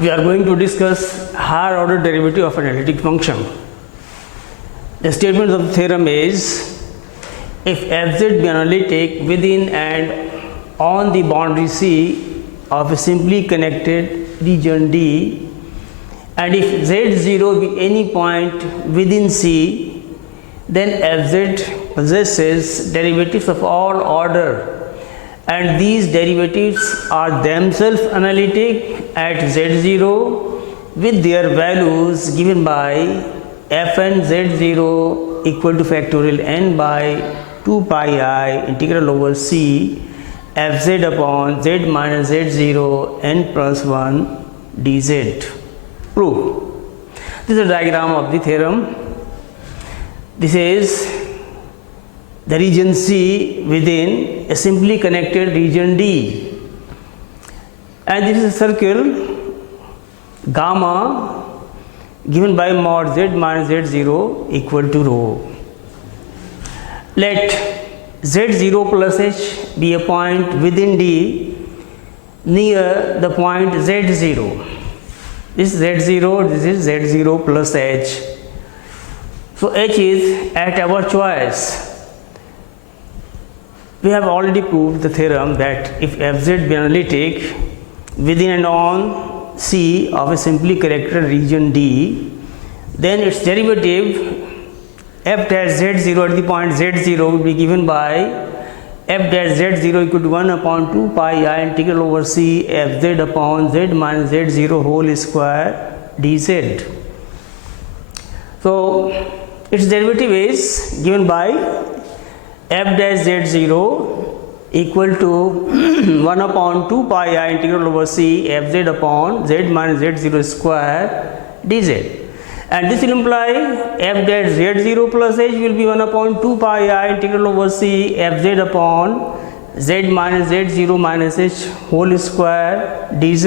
we are going to discuss higher order derivative of an analytic function. The statement of the theorem is, if fz be analytic within and on the boundary C of a simply connected region D, and if z0 be any point within C, then fz possesses derivatives of all order, and these derivatives are themselves analytic at z0 with their values given by f and z0 equal to factorial n by 2 pi I integral over C fz upon z minus z0 n plus 1 dz. Proof. This is a diagram of the theorem. This is the region C within a simply connected region D, and this is a circle gamma given by mod z minus z0 equal to rho. Let z0 plus h be a point within D near the point z0. This is z0, this is z0 plus h. So h is at our choice. We have already proved the theorem that if fz be analytic within and on C of a simply connected region D, then its derivative f dash z0 at the point z0 will be given by f dash z0 equal to 1 upon 2 pi I integral over C fz upon z minus z0 whole square dz. So its derivative is given by f dash z0 equal to 1 upon 2 pi I integral over C fz upon z minus z0 square dz, and this will imply f dash z0 plus h will be 1 upon 2 pi I integral over C fz upon z minus z0 minus h whole square dz.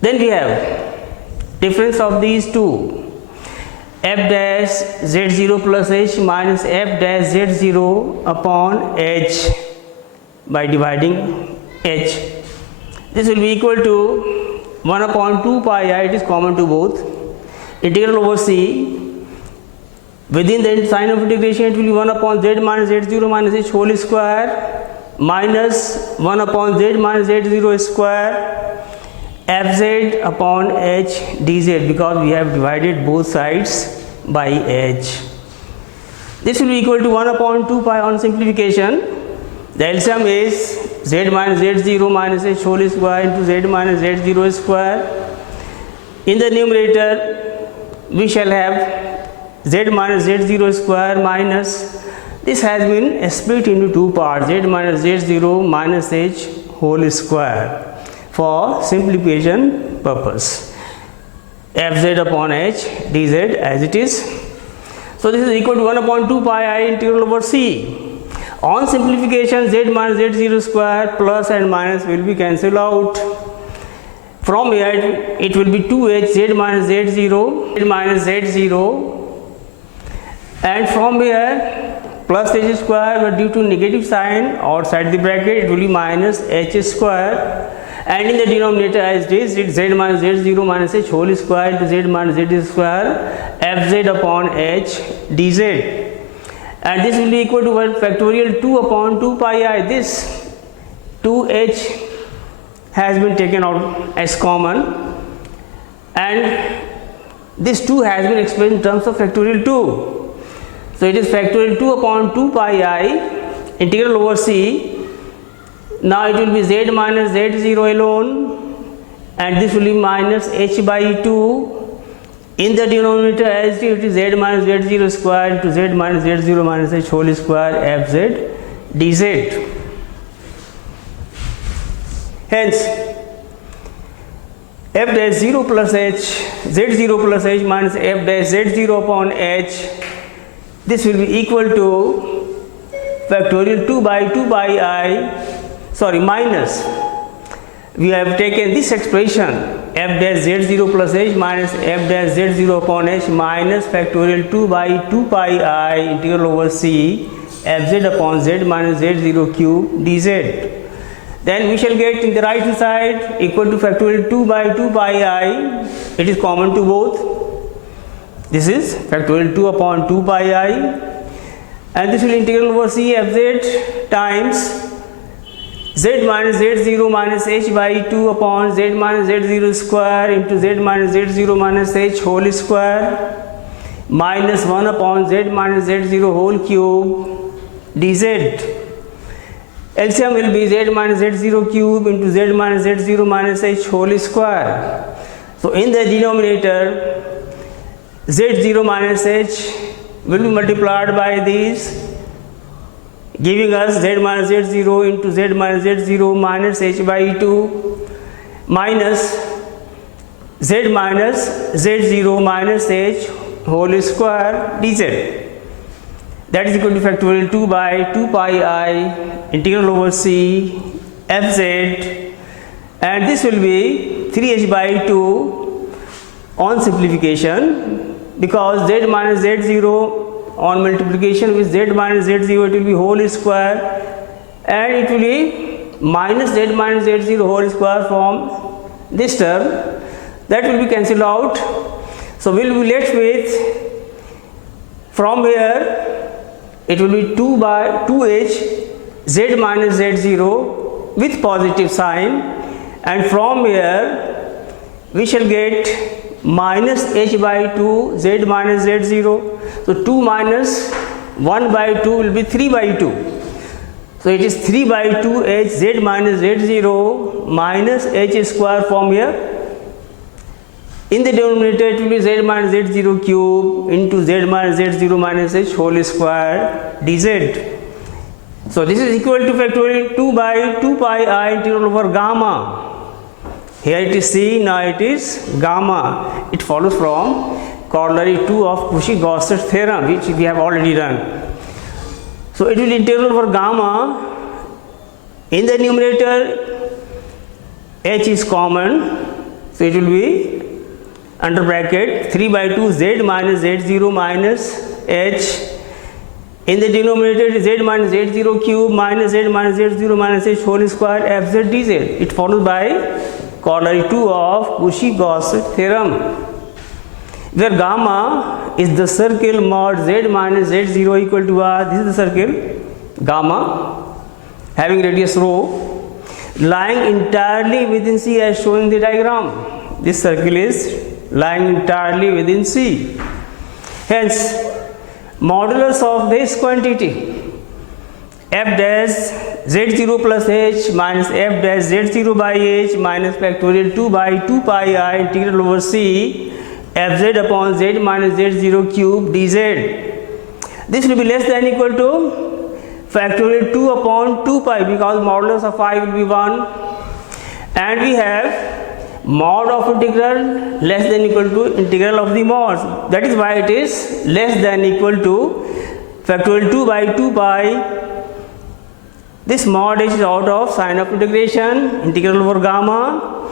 Then we have difference of these two, f dash z0 plus h minus f dash z0 upon h by dividing h. This will be equal to 1 upon 2 pi I, it is common to both, integral over C within the sign of integration it will be 1 upon z minus z0 minus h whole square minus 1 upon z minus z0 square fz upon h dz, because we have divided both sides by h. This will be equal to 1 upon 2 pi on simplification. The LCM is z minus z0 minus h whole square into z minus z0 square. In the numerator we shall have z minus z0 square minus, this has been split into two parts, z minus z0 minus h whole square for simplification purpose, fz upon h dz as it is. So this is equal to 1 upon 2 pi I integral over C. On simplification z minus z0 square plus and minus will be cancelled out. From here it will be 2h z minus z0 and from here plus h square, but due to negative sign outside the bracket it will be minus h square, and in the denominator as it is z minus z0 minus h whole square into z minus z square fz upon h dz, and this will be equal to 1 factorial 2 upon 2 pi I. This 2h has been taken out as common, and this 2 has been expressed in terms of factorial 2. So it is factorial 2 upon 2 pi I integral over C. Now it will be z minus z0 alone, and this will be minus h by 2. In the denominator as it is z minus z0 square into z minus z0 minus h whole square fz dz. Hence f dash 0 plus h z0 plus h minus f dash z0 upon h, this will be equal to factorial 2 by 2 by I, sorry minus, we have taken this expression f dash z0 plus h minus f dash z0 upon h minus factorial 2 by 2 pi I integral over C fz upon z minus z0 cube dz. then we shall get in the right hand side equal to factorial 2 by 2 pi I. It is common to both. This is factorial 2 upon 2 pi I, and this will integral over C fz times z minus z0 minus h by 2 upon z minus z0 square into z minus z0 minus h whole square minus 1 upon z minus z0 whole cube dz. LCM will be z minus z0 cube into z minus z0 minus h whole square. So in the denominator, z0 minus h will be multiplied by these, giving us z minus z0 into z minus z0 minus h by 2 minus z minus z0 minus h whole square dz. That is equal to factorial 2 by 2 pi I integral over C fz, and this will be 3h by 2 on simplification, because z minus z0 on multiplication with z minus z0 it will be whole square, and it will be minus z minus z0 whole square from this term, that will be cancelled out. So we will be left with, from here it will be 2 by 2h z minus z0 with positive sign, and from here we shall get minus h by 2 z minus z0. So 2 minus 1 by 2 will be 3 by 2. So it is 3 by 2 h z minus z0 minus h square from here. In the denominator it will be z minus z0 cube into z minus z0 minus h whole square dz. So this is equal to factorial 2 by 2 pi I integral over gamma. Here it is C, now it is gamma. It follows from corollary 2 of Cauchy-Gaussian theorem, which we have already done. So it will integral over gamma. In the numerator h is common, so it will be under bracket 3 by 2 z minus z0 minus h. In the denominator it is z minus z0 cube minus z minus z0 minus h whole square fz dz. It follows by corollary 2 of Cauchy-Gaussian theorem, where gamma is the circle mod z minus z0 equal to r. This is the circle gamma having radius rho, lying entirely within C as shown in the diagram. This circle is lying entirely within C. Hence, modulus of this quantity f dash z0 plus h minus f dash z0 by h minus factorial 2 by 2 pi I integral over C fz upon z minus z0 cube dz. This will be less than equal to factorial 2 upon 2 pi, because modulus of I will be 1, and we have mod of integral less than equal to integral of the mods. That is why it is less than equal to factorial 2 by 2 pi. This mod is out of sign of integration, integral over gamma.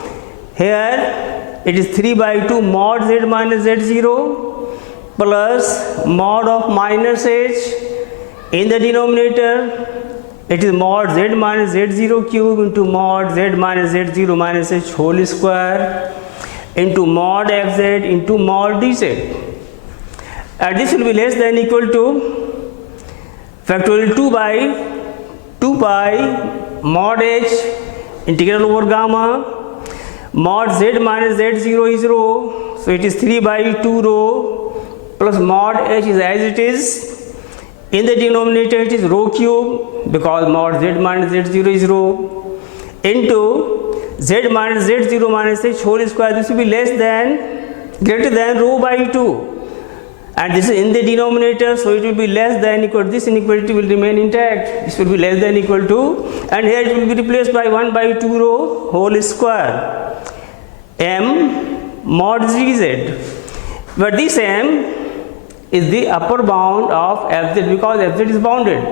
Here it is 3 by 2 mod z minus z0 plus mod of minus h. In the denominator it is mod z minus z0 cube into mod z minus z0 minus h whole square into mod fz into mod dz. And this will be less than equal to factorial 2 by 2 pi mod h integral over gamma, mod z minus z0 is rho, so it is 3 by 2 rho plus mod h is as it is. In the denominator it is rho cube, because mod z minus z0 is rho, into z minus z0 minus h whole square. This will be less than, greater than rho by 2, and this is in the denominator, so it will be less than equal to, this inequality will remain intact. This will be less than equal to, and here it will be replaced by 1 by 2 rho whole square m mod dz, but this m is the upper bound of fz, because fz is bounded,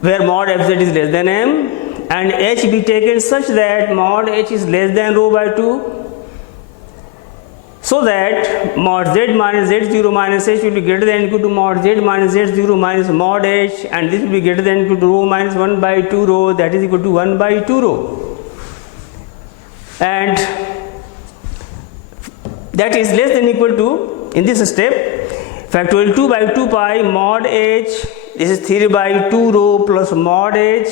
where mod fz is less than m and h be taken such that mod h is less than rho by 2. so that mod z minus z0 minus h will be greater than equal to mod z minus z0 minus mod h, and this will be greater than equal to rho minus 1 by 2 rho, that is equal to 1 by 2 rho, and that is less than equal to, in this step, factorial 2 by 2 pi mod h, this is 3 by 2 rho plus mod h,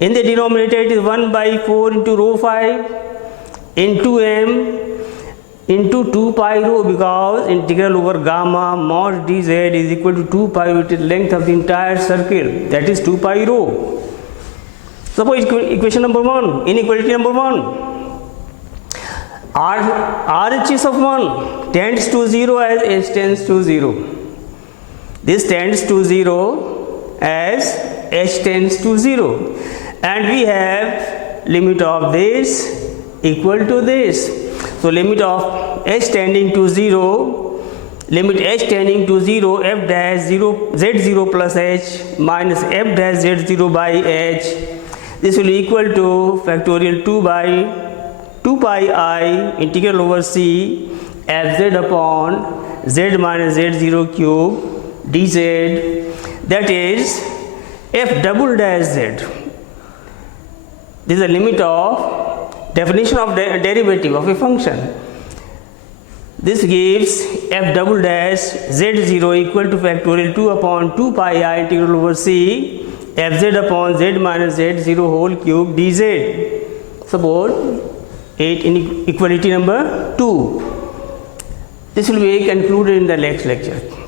in the denominator it is 1 by 4 into rho 5 into m into 2 pi rho, because integral over gamma mod dz is equal to 2 pi, which is length of the entire circle, that is 2 pi rho. Suppose equation number 1, inequality number 1, RHS of 1 tends to 0 as h tends to 0. This tends to 0 as h tends to 0, and we have limit of this equal to this. So limit of h tending to 0, limit h tending to 0, f dash 0 z0 plus h minus f dash z0 by h, this will equal to factorial 2 by 2 pi I integral over c fz upon z minus z0 cube dz, that is f double dash z. This is the limit of definition of derivative of a function. This gives f double dash z0 equal to factorial 2 upon 2 pi I integral over c fz upon z minus z0 whole cube dz. Suppose 8 inequality number 2. This will be concluded in the next lecture.